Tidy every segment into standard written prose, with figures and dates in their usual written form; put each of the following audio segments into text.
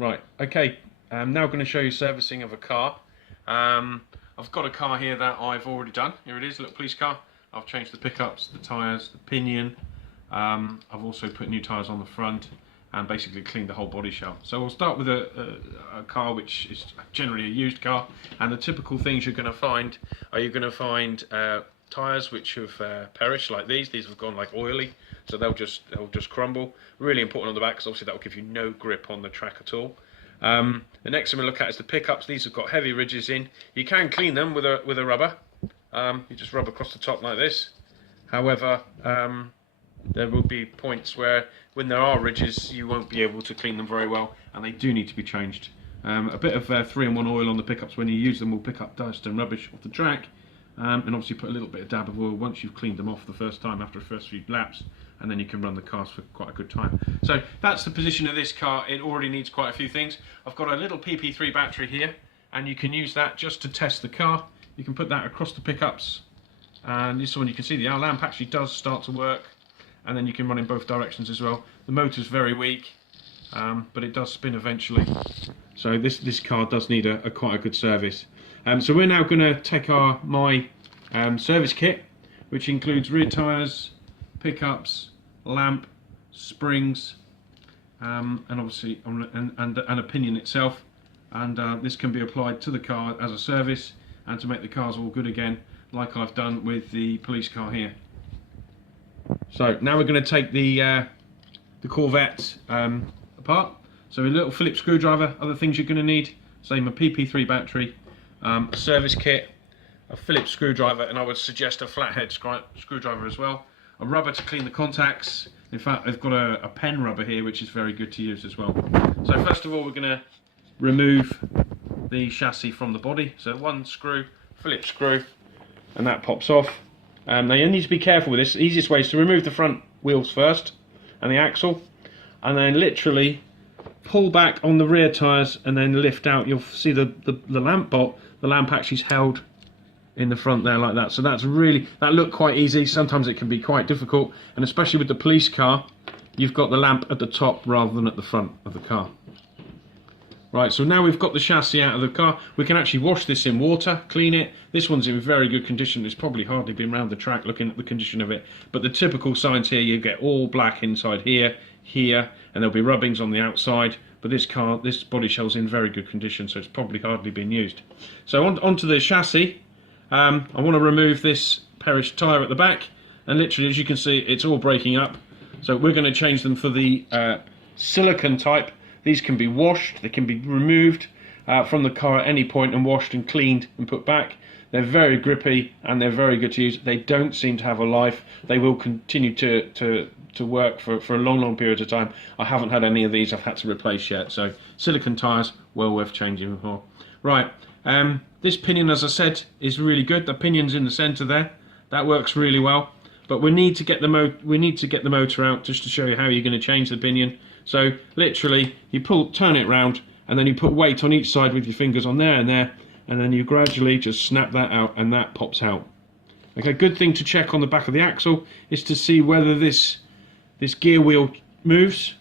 Right, okay, I'm now going to show you servicing of a car. I've got a car here that I've already done. Here it is, a little police car. I've changed the pickups, the tyres, the pinion. I've also put new tyres on the front and basically cleaned the whole body shell. So we'll start with a car which is generally a used car, and the typical things you're going to find are tyres which have perished, like these. These have gone like oily, so they'll just crumble. Really important on the back, because obviously that will give you no grip on the track at all. The next thing we look at is the pickups. These have got heavy ridges in. You can clean them with a rubber. You just rub across the top like this. However, there will be points where, when there are ridges, you won't be able to clean them very well, and they do need to be changed. A bit of 3-in-1 oil on the pickups when you use them will pick up dust and rubbish off the track, and obviously put a little bit of dab of oil once you've cleaned them off the first time after the first few laps, and then you can run the cars for quite a good time. So that's the position of this car. It already needs quite a few things. I've got a little PP3 battery here, and you can use that just to test the car. You can put that across the pickups, and this one you can see the lamp actually does start to work, and then you can run in both directions as well. The motor's very weak, but it does spin eventually. So this car does need quite a good service. So we're now going to take my service kit, which includes rear tyres, pickups, lamp, springs, and obviously and a pinion itself. And this can be applied to the car as a service and to make the cars all good again, like I've done with the police car here. So now we're going to take the Corvette apart. So a little Phillips screwdriver, other things you're going to need, same a PP3 battery, a service kit, a Phillips screwdriver, and I would suggest a flathead screwdriver as well. A rubber to clean the contacts. In fact, they've got a pen rubber here, which is very good to use as well. So first of all, we're going to remove the chassis from the body. So one screw, Phillips screw, and that pops off. Now you need to be careful with this. The easiest way is to remove the front wheels first and the axle, and then literally pull back on the rear tyres and then lift out. You'll see the lamp bolt. The lamp actually is held in the front there like that. So that looked quite easy. Sometimes it can be quite difficult, and especially with the police car, you've got the lamp at the top rather than at the front of the car. Right, so now we've got the chassis out of the car, we can actually wash this in water, clean it. This one's in very good condition. It's probably hardly been around the track looking at the condition of it. But the typical signs here, you get all black inside here, and there'll be rubbings on the outside. But this body shell's in very good condition, so it's probably hardly been used. So onto the chassis, I want to remove this perished tyre at the back, and literally, as you can see, it's all breaking up. So we're going to change them for the silicone type. These can be washed, they can be removed from the car at any point and washed and cleaned and put back. They're very grippy and they're very good to use. They don't seem to have a life. They will continue to work for a long period of time. I haven't had any of these I've had to replace yet. So silicone tyres, well worth changing for. Right, this pinion, as I said, is really good. The pinion's in the centre there. That works really well. But we need to get the motor out just to show you how you're going to change the pinion. So literally, you turn it round, and then you put weight on each side with your fingers on there and there, and then you gradually just snap that out, and that pops out. Okay, good thing to check on the back of the axle is to see whether this gear wheel moves,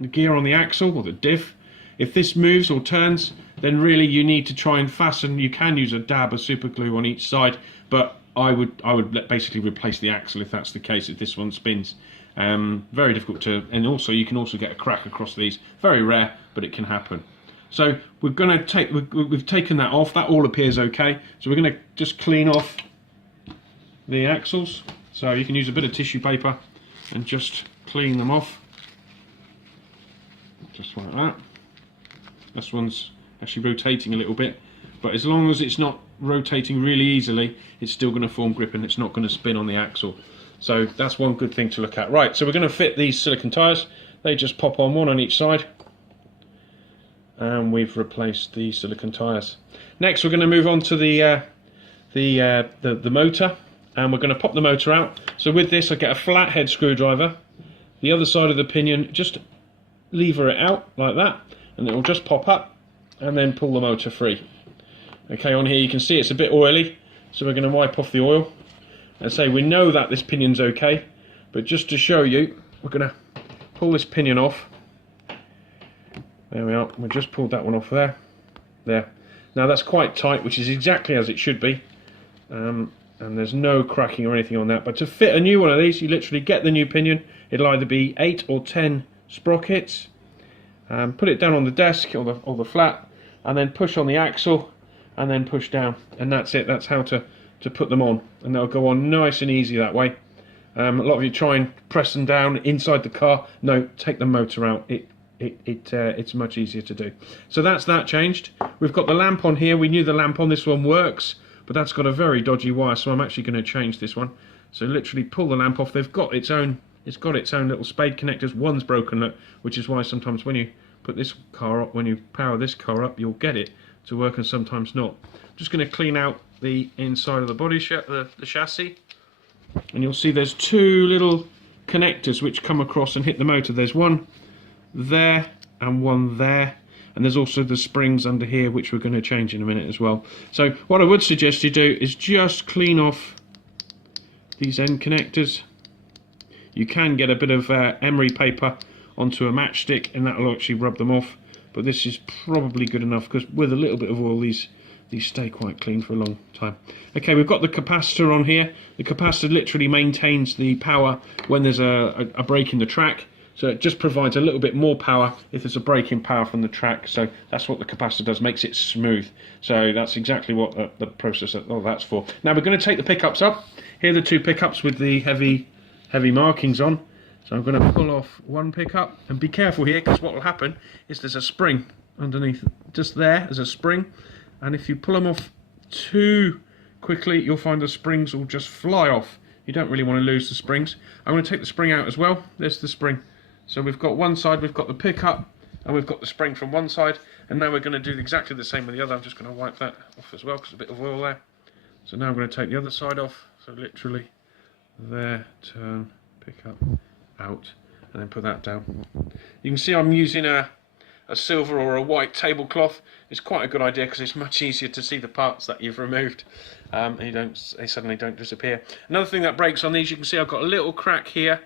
the gear on the axle or the diff. If this moves or turns, then really you need to try and fasten. You can use a dab of super glue on each side, but I would basically replace the axle if that's the case, if this one spins. Very difficult to, and also you can also get a crack across these. Very rare, but it can happen. So we've taken that off. That all appears okay. So we're going to just clean off the axles. So you can use a bit of tissue paper and just clean them off, just like that. This one's actually rotating a little bit, but as long as it's not rotating really easily, it's still going to form grip and it's not going to spin on the axle. So that's one good thing to look at. Right, so we're going to fit these silicone tyres. They just pop one on each side, and we've replaced the silicone tyres. Next, we're going to move on to the motor, and we're going to pop the motor out. So with this, I get a flathead screwdriver. The other side of the pinion, just lever it out like that, and it will just pop up, and then pull the motor free. Okay, on here you can see it's a bit oily, so we're going to wipe off the oil. And say we know that this pinion's okay, but just to show you, we're going to pull this pinion off. There we are. We just pulled that one off there. There. Now that's quite tight, which is exactly as it should be. And there's no cracking or anything on that. But to fit a new one of these, you literally get the new pinion. It'll either be 8 or 10 sprockets. Put it down on the desk or the flat, and then push on the axle, and then push down. And that's it. That's how to put them on. And they'll go on nice and easy that way. A lot of you try and press them down inside the car. No, take the motor out. It's much easier to do. So that's that changed. We've got the lamp on here. We knew the lamp on this one works, but that's got a very dodgy wire, so I'm actually going to change this one. So literally pull the lamp off. They've got its own. It's got its own little spade connectors. One's broken, look, which is why sometimes when you put this car up, when you power this car up, you'll get it to work and sometimes not. I'm just going to clean out the inside of the body, the chassis, and you'll see there's two little connectors which come across and hit the motor. There's one there and one there, and there's also the springs under here which we're going to change in a minute as well. So what I would suggest you do is just clean off these end connectors. You can get a bit of emery paper onto a matchstick and that will actually rub them off, but this is probably good enough because with a little bit of oil these stay quite clean for a long time. Okay, we've got the capacitor on here. The capacitor literally maintains the power when there's a break in the track, so it just provides a little bit more power if there's a break in power from the track. So that's what the capacitor does, makes it smooth. So that's exactly what the process that's for. Now we're going to take the pickups up. Here are the two pickups with the heavy markings on. So I'm going to pull off one pickup, and be careful here because what will happen is there's a spring underneath, just there's a spring, and if you pull them off too quickly you'll find the springs will just fly off. You don't really want to lose the springs. I'm going to take the spring out as well. There's the spring. So we've got one side, we've got the pickup, and we've got the spring from one side, and now we're going to do exactly the same with the other. I'm just going to wipe that off as well because there's a bit of oil there. So now I'm going to take the other side off. So literally there, turn, pick up, out, and then put that down. You can see I'm using a silver or a white tablecloth. It's quite a good idea because it's much easier to see the parts that you've removed, and they suddenly don't disappear. Another thing that breaks on these, you can see I've got a little crack here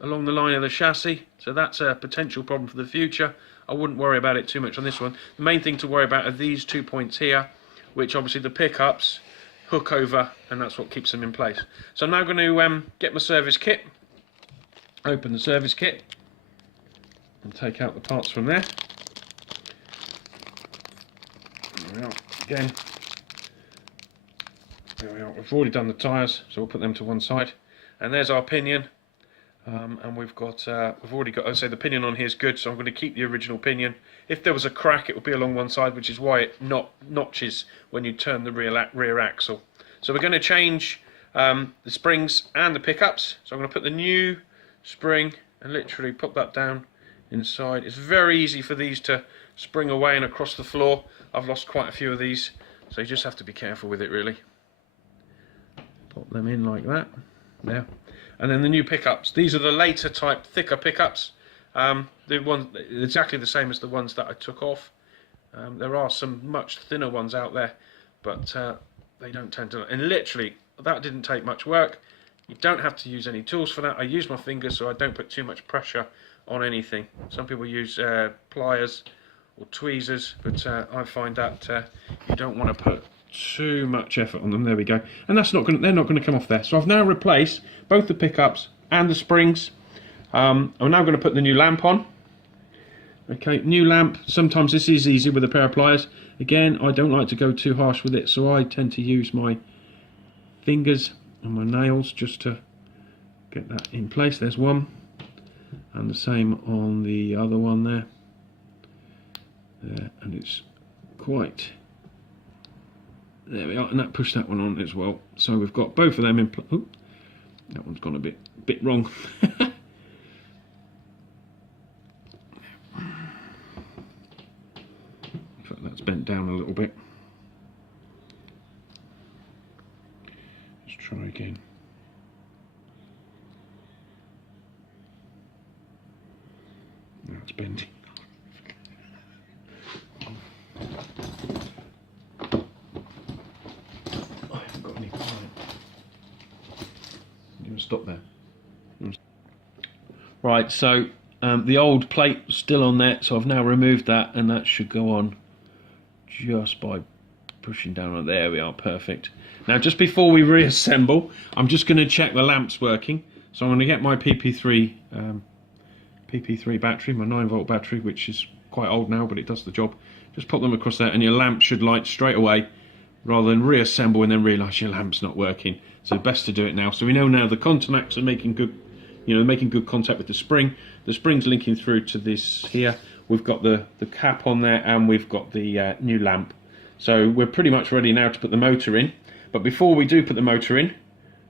along the line of the chassis, so that's a potential problem for the future. I wouldn't worry about it too much on this one. The main thing to worry about are these 2 points here, which obviously the pickups hook over, and that's what keeps them in place. So I'm now going to get my service kit, open the service kit, and take out the parts from there. There we are. Again, there we are. We've already done the tyres, so we'll put them to one side. And there's our pinion. And we've already got, I'd say the pinion on here is good, so I'm going to keep the original pinion. If there was a crack, it would be along one side, which is why it notches when you turn the rear axle. So we're going to change the springs and the pickups. So I'm going to put the new spring and literally put that down inside. It's very easy for these to spring away and across the floor. I've lost quite a few of these, so you just have to be careful with it really. Pop them in like that. There. And then the new pickups. These are the later type, thicker pickups. The ones exactly the same as the ones that I took off. There are some much thinner ones out there, but they don't tend to. And literally, that didn't take much work. You don't have to use any tools for that. I use my fingers so I don't put too much pressure on anything. Some people use pliers or tweezers, but I find that you don't want to put too much effort on them. There we go, and that's not going. They're not going to come off there. So I've now replaced both the pickups and the springs. I'm now going to put the new lamp on. Okay, new lamp. Sometimes this is easy with a pair of pliers. Again, I don't like to go too harsh with it, so I tend to use my fingers and my nails just to get that in place. There's one, and the same on the other one there. There, and it's quite. There we are, and that pushed that one on as well. So we've got both of them in place. That one's gone a bit wrong. In fact, that's bent down a little bit. Let's try again. Now it's bending. Stop there. Right, so The old plate was still on there, so I've now removed that, and that should go on just by pushing down on. There we are, perfect. Now just before we reassemble, I'm just going to check the lamps working. So I'm going to get my PP3 battery, my 9-volt battery, which is quite old now, but it does the job. Just pop them across there, and your lamp should light straight away, rather than reassemble and then realise your lamp's not working. So best to do it now. So we know now the contacts are making good, making good contact with the spring. The spring's linking through to this here. We've got the cap on there, and we've got the new lamp. So we're pretty much ready now to put the motor in. But before we do put the motor in,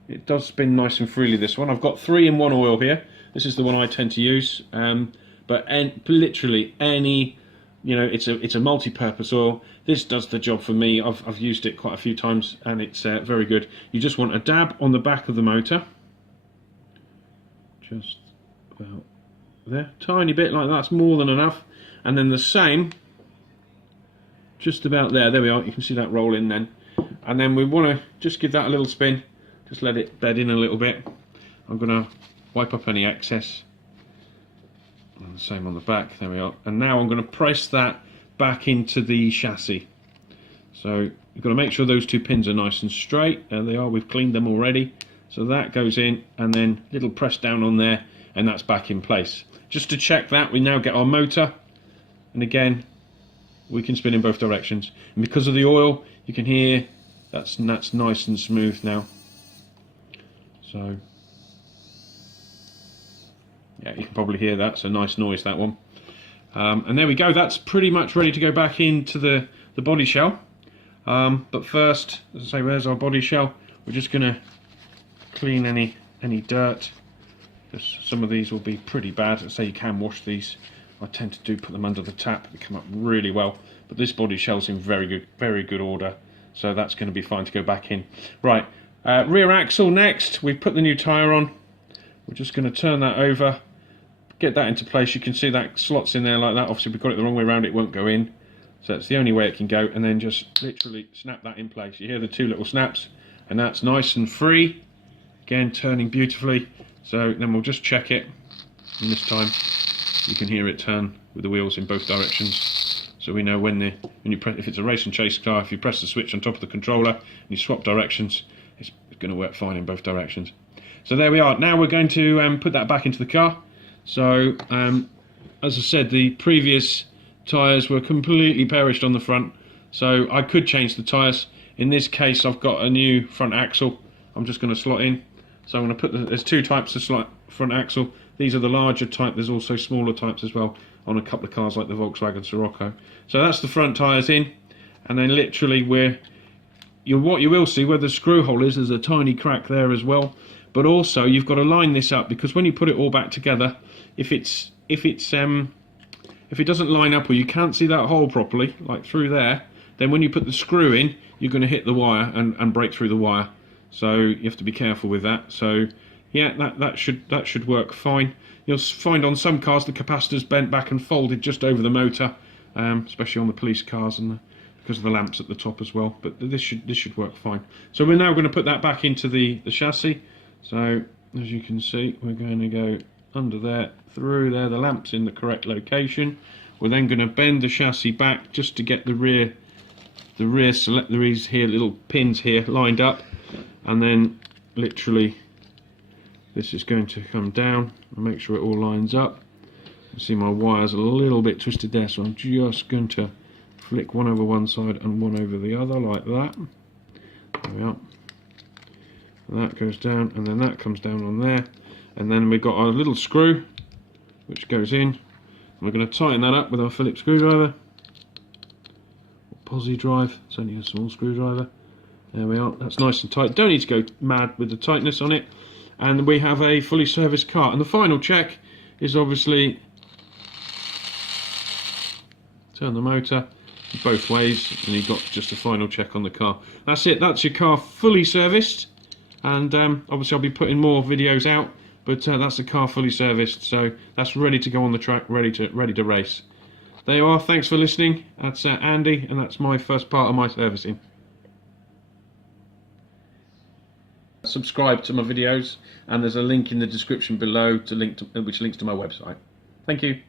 it does spin nice and freely, this one. I've got 3-in-1 oil here. This is the one I tend to use. But literally any, it's a multi-purpose oil. This does the job for me. I've used it quite a few times, and it's very good. You just want a dab on the back of the motor. Just about there. Tiny bit like that's more than enough. And then the same, just about there. There we are. You can see that roll in then. And then we want to just give that a little spin. Just let it bed in a little bit. I'm going to wipe up any excess. And the same on the back. There we are. And now I'm going to press that back into the chassis. So you've got to make sure those two pins are nice and straight. There they are. We've cleaned them already. So that goes in, and then little press down on there, and that's back in place. Just to check that, we now get our motor. And again, we can spin in both directions. And because of the oil, you can hear that's nice and smooth now. So yeah, you can probably hear that. It's a nice noise, that one. And there we go. That's pretty much ready to go back into the body shell. But first, as I say, there's our body shell. We're just going to clean any dirt. Some of these will be pretty bad. As I say, you can wash these. I tend to put them under the tap. They come up really well. But this body shell's in very good order. So that's going to be fine to go back in. Right, rear axle next. We've put the new tyre on. We're just going to turn that over, get that into place. You can see that slots in there like that. Obviously we've got it the wrong way around, it won't go in. So that's the only way it can go, and then just literally snap that in place. You hear the two little snaps, and that's nice and free. Again, turning beautifully. So then we'll just check it, and this time you can hear it turn with the wheels in both directions. So we know when you press, if it's a race and chase car, if you press the switch on top of the controller and you swap directions, it's going to work fine in both directions. So there we are. Now we're going to put that back into the car. So as I said, the previous tyres were completely perished on the front, so I could change the tyres. In this case, I've got a new front axle. I'm just going to slot in. So I'm going to put there's two types of front axle. These are the larger type. There's also smaller types as well on a couple of cars like the Volkswagen Scirocco. So that's the front tyres in, and then literally what you will see where the screw hole is, there's a tiny crack there as well. But also you've got to line this up, because when you put it all back together, if it doesn't line up, or you can't see that hole properly, like through there, then when you put the screw in, you're going to hit the wire and break through the wire. So you have to be careful with that. So yeah, that should work fine. You'll find on some cars the capacitor's bent back and folded just over the motor, especially on the police cars, and because of the lamps at the top as well. But this should work fine. So we're now going to put that back into the chassis. So as you can see, we're going to go under there, through there. The lamp's in the correct location. We're then going to bend the chassis back just to get the rear these here little pins here lined up, and then literally this is going to come down and make sure it all lines up. You see my wire's a little bit twisted there, so I'm just going to flick one over one side and one over the other like that. There we are. And that goes down, and then that comes down on there, and then we've got our little screw which goes in. We're going to tighten that up with our Phillips screwdriver, or posi drive. It's only a small screwdriver. There we are. That's nice and tight. Don't need to go mad with the tightness on it. And we have a fully serviced car. And the final check is obviously turn the motor both ways, and you've got just a final check on the car. That's it. That's your car fully serviced. And obviously I'll be putting more videos out, but that's the car fully serviced. So that's ready to go on the track, ready to race. There you are. Thanks for listening. That's Andy, and that's my first part of my servicing. Subscribe to my videos, and there's a link in the description below which links to my website. Thank you.